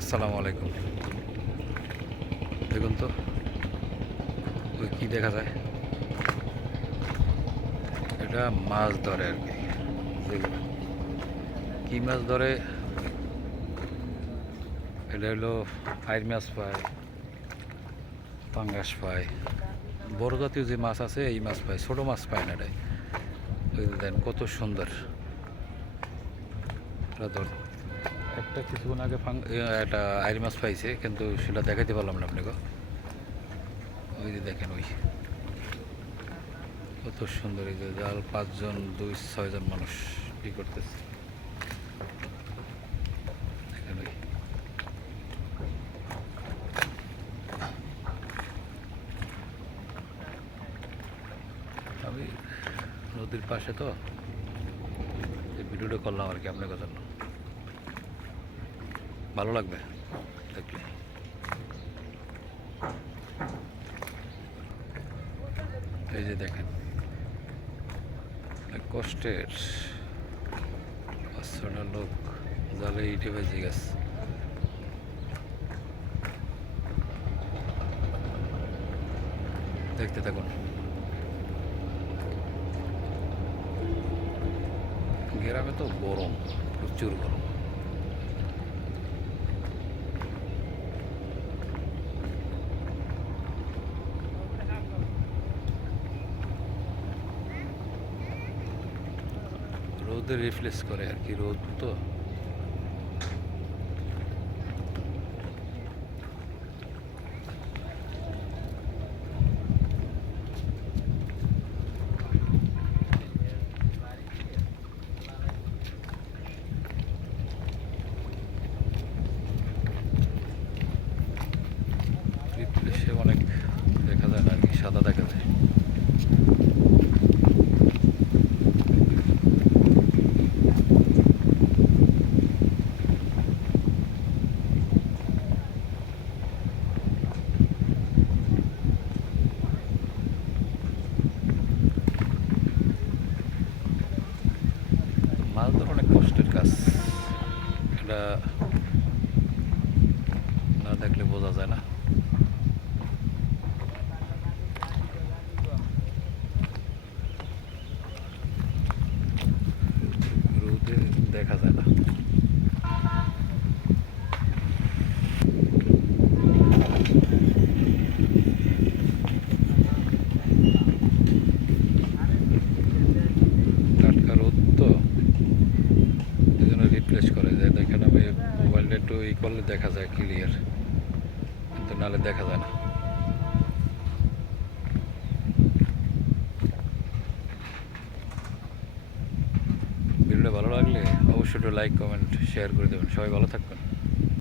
আসসালামু আলাইকুম। দেখুন তো ওই কী দেখা যায়, এটা মাছ ধরে আর কি। যেগুলো কী মাছ ধরে, এটা হলো আইর মাছ পায়, পাঙ্গাস পায়, বড় জাতীয় যে মাছ আছে এই মাছ পায়, ছোটো মাছ পায় না এটাই। ওই যে দেন কত সুন্দর এটা ধর। একটা কিছুক্ষণ আগে একটা আইর মাছ পাইছে, কিন্তু সেটা দেখাইতে পারলাম না আপনাকে। ওই যে দেখেন ওই কত সুন্দর, এই যে জাল 5 জন 2-6 জন মানুষ ই করতেছে। দেখেন ওই আমি নদীর পাশে তো এই ভিডিওটা করলাম আর কি আপনার জন্য। ভালো লাগবে দেখলে। এই যে দেখেন কষ্টের 5-6টা লোক জালে ইটে বেজে গেছে। দেখতে থাকুন। গ্রামে তো গরম, প্রচুর গরম। রোদে রিফ্লেক্স করে আর কি, রোদ তো। রিফ্লেক্সে অনেক দেখা যায় না আর কি, সাদা দেখা যায়। মাছ ধরা অনেক কষ্টের কাজ, এটা না দেখলে বোঝা যায় না। রোদে দেখা যায় না। টাটকা রোদ তো, এই জন্য রিপ্লেস করে যায়। দেখেন আমি মোবাইলটা একটু ই করলে দেখা যায় ক্লিয়ার, কিন্তু নাহলে দেখা যায় না। ভিডিওটা ভালো লাগলে অবশ্যই একটু লাইক কমেন্ট শেয়ার করে দেবেন। সবাই ভালো থাকবেন।